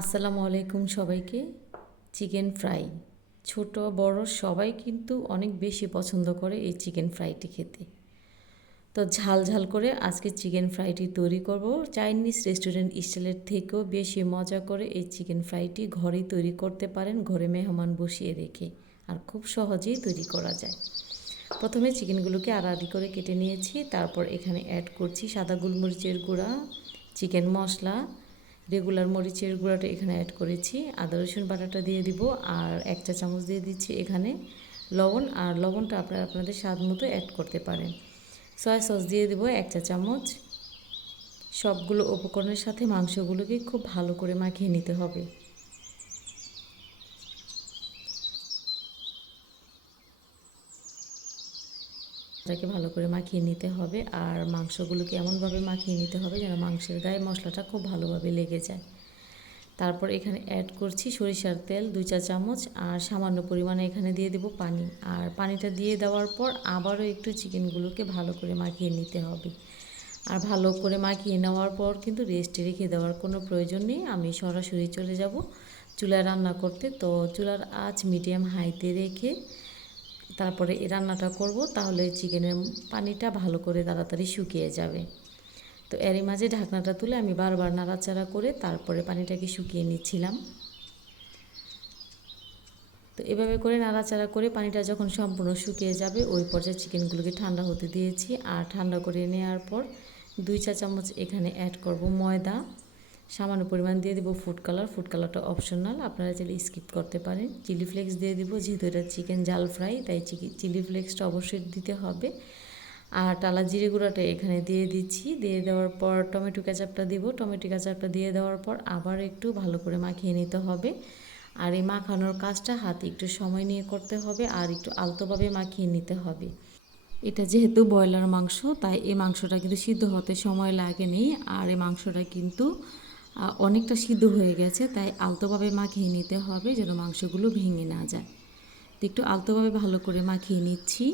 আসসালামু আলাইকুম সবাইকে। Chicken fry. ছোট, বড় সবাই কিন্তু অনেক বেশি পছন্দ করে এই চিকেন ফ্রাইটি খেতে। তো ঝাল ঝাল করে আজকে চিকেন ফ্রাইটি তৈরি করব। চাইনিজ রেস্টুরেন্ট স্টাইলের থেকেও বেশি মজা করে এই চিকেন ফ্রাইটি ঘরেই তৈরি করতে পারেন, ঘরে মেহমান বসিয়ে রেখে। আর খুব সহজেই তৈরি করা যায়। প্রথমে চিকেনগুলোকে আড়াআড়ি করে কেটে নিয়েছি। তারপর এখানে অ্যাড করছি সাদা গোলমরিচের গুঁড়া, চিকেন মশলা রেগুলার মরিচের গুঁড়াটা এখানে অ্যাড করেছি। আদা, রসুন বাটাটা দিয়ে দিব আর এক চা চামচ দিয়ে দিচ্ছি এখানে লবণ। আর লবণটা আপনারা আপনাদের স্বাদ মতো অ্যাড করতে পারেন। সয়া সস দিয়ে দেবো এক চা চামচ। সবগুলো উপকরণের সাথে মাংসগুলোকে খুব ভালো করে মাখিয়ে নিতে হবে। মশলাটাকে ভালো করে মাখিয়ে নিতে হবে আর মাংসগুলোকে এমনভাবে মাখিয়ে নিতে হবে যেন মাংসের গায়ে মশলাটা খুব ভালোভাবে লেগে যায়। তারপর এখানে অ্যাড করছি সরিষার তেল দুই চা চামচ আর সামান্য পরিমাণে এখানে দিয়ে দেব পানি। আর পানিটা দিয়ে দেওয়ার পর আবারও একটু চিকেনগুলোকে ভালো করে মাখিয়ে নিতে হবে। আর ভালো করে মাখিয়ে নেওয়ার পর কিন্তু রেস্টে রেখে দেওয়ার কোনো প্রয়োজন নেই। আমি সরাসরি চলে যাব চুলায় রান্না করতে। তো চুলার আঁচ মিডিয়াম হাইতে রেখে তারপরে এই রান্নাটা করব, তাহলে চিকেনের পানিটা ভালো করে তাড়াতাড়ি শুকিয়ে যাবে। তো এরই মাঝে ঢাকনাটা তুলে আমি বারবার নাড়াচাড়া করে তারপরে পানিটাকে শুকিয়ে নিচ্ছিলাম। তো এভাবে করে নাড়াচাড়া করে পানিটা যখন সম্পূর্ণ শুকিয়ে যাবে, ওই পর্যায়ে চিকেনগুলোকে ঠান্ডা হতে দিয়েছি। আর ঠান্ডা করে নেওয়ার পর দুই চা চামচ এখানে অ্যাড করব ময়দা। সামান্য পরিমাণ দিয়ে দেবো ফুড কালার ফুড কালারটা অপশনাল আপনারা চাইলে স্কিপ করতে পারেন। চিলি ফ্লেক্স দিয়ে দেবো, যেহেতু এটা চিকেন জাল ফ্রাই তাই চিলি ফ্লেক্সটা অবশ্যই দিতে হবে। আর টালা জিরে গুঁড়াটা এখানে দিয়ে দিচ্ছি। দিয়ে দেওয়ার পর টমেটো কেচাপটা দিব। টমেটো কেচাপটা দিয়ে দেওয়ার পর আবার একটু ভালো করে মাখিয়ে নিতে হবে। আর এই মাখানোর কাজটা হাতে একটু সময় নিয়ে করতে হবে আর একটু আলতোভাবে মাখিয়ে নিতে হবে। এটা যেহেতু ব্রয়লার মাংস, তাই এই মাংসটা কিন্তু সিদ্ধ হতে সময় লাগেনি। আর এই মাংসটা কিন্তু অনেকটা সিদ্ধ হয়ে গেছে, তাই আলতোভাবে মাখিয়ে নিতে হবে যেন মাংসগুলো ভেঙে না যায়। তো একটু আলতোভাবে ভালো করে মাখিয়ে নিচ্ছি।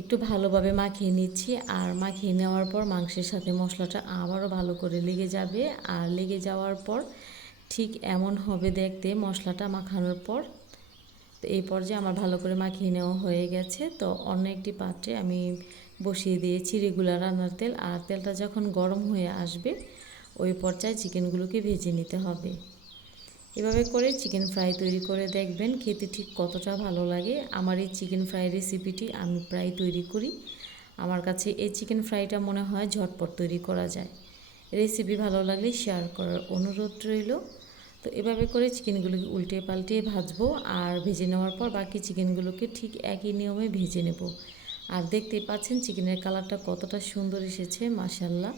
একটু ভালোভাবে মাখিয়ে নিচ্ছি, আর মাখিয়ে নেওয়ার পর মাংসের সাথে মশলাটা আবারও ভালো করে লেগে যাবে। আর লেগে যাওয়ার পর ঠিক এমন হবে দেখতে মশলাটা মাখানোর পর। তো এই পর্যায়ে আমার ভালো করে মাখিয়ে নেওয়া হয়ে গেছে। তো অন্য একটি পাত্রে আমি বসিয়ে দিয়েছি রেগুলার রান্নার তেল। আর তেলটা যখন গরম হয়ে আসবে, ওই পর্যায়ে চিকেনগুলোকে ভেজে নিতে হবে। এভাবে করে চিকেন ফ্রাই তৈরি করে দেখবেন, খেতে ঠিক কতটা ভালো লাগে। আমার এই চিকেন ফ্রাই রেসিপিটি আমি প্রায় তৈরি করি। আমার কাছে এই চিকেন ফ্রাইটা মনে হয় ঝটপট তৈরি করা যায়। রেসিপি ভালো লাগলে শেয়ার করার অনুরোধ রইল। তো এভাবে করে চিকেনগুলোকে উল্টে পাল্টে ভাজবো আর ভেজে নেওয়ার পর বাকি চিকেনগুলোকে ঠিক একই নিয়মে ভেজে নেব। আর দেখতেই পাচ্ছেন চিকেনের কালারটা কতটা সুন্দর এসেছে মাসাল্লাহ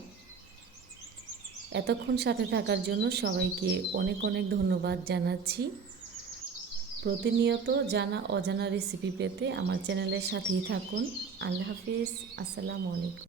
এতক্ষণ সাথে থাকার জন্য সবাইকে অনেক অনেক ধন্যবাদ জানাচ্ছি। প্রতিনিয়ত জানা অজানা রেসিপি পেতে আমার চ্যানেলের সাথেই থাকুন। আল্লাহ হাফিজ, আসসালামু আলাইকুম।